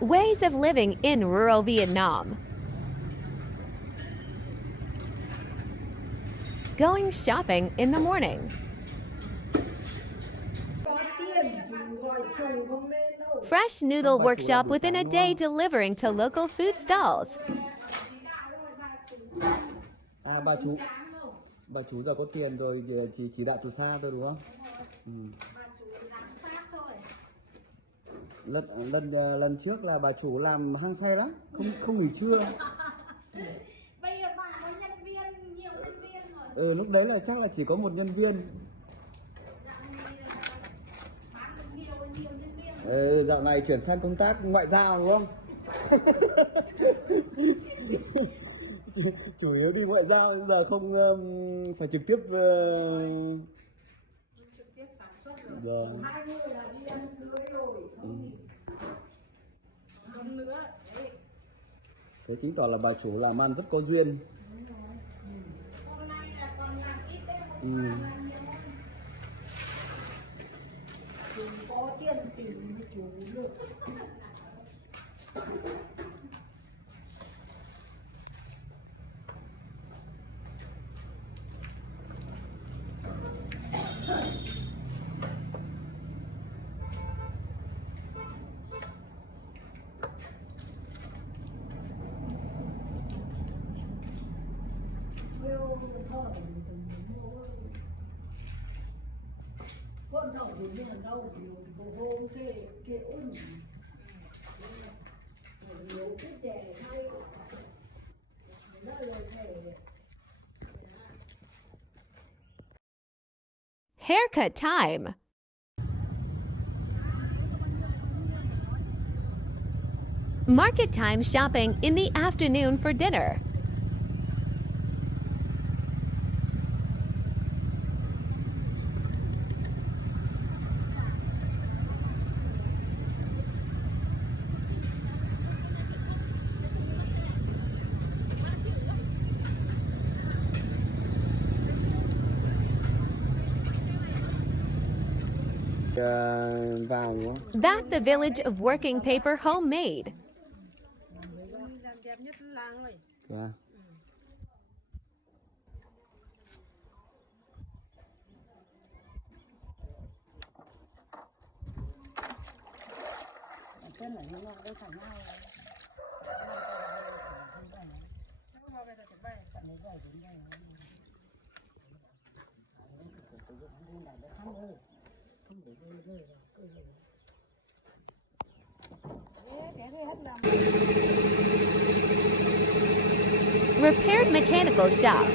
Ways of living in rural Vietnam. Going shopping in the morning. Fresh noodle workshop within a day delivering to local food stalls. À bà chủ giờ có tiền rồi chỉ đạo từ xa thôi đúng không? Ừ. Lần trước là bà chủ làm hăng say lắm, không nghỉ trưa. Bây giờ bà có nhân viên, nhiều nhân viên rồi. Lúc đấy là chắc là chỉ có một nhân viên. Bán được nhiều nhân viên. Dạo này chuyển sang công tác ngoại giao đúng không? Chủ yếu đi ngoại giao, giờ không phải trực tiếp Sản xuất rồi. Giờ. Hai người là đi ăn cưới rồi. Không nữa. Đấy. Thế chứng tỏ là bà chủ làm ăn rất có duyên. Hôm nay là còn làm ít đấy, Ừ. có tiền tỷ mới chủ được. Con đầu thì nhà đâu thì cô hôm kê nhiều cái chè hay nó là thề. Haircut time. Market time shopping in the afternoon for dinner. Vào đúng không? That the village of working paper homemade. Đẹp nhất làng rồi. Yeah. Chân là nó đâu phải nhau. Repaired mechanical shop.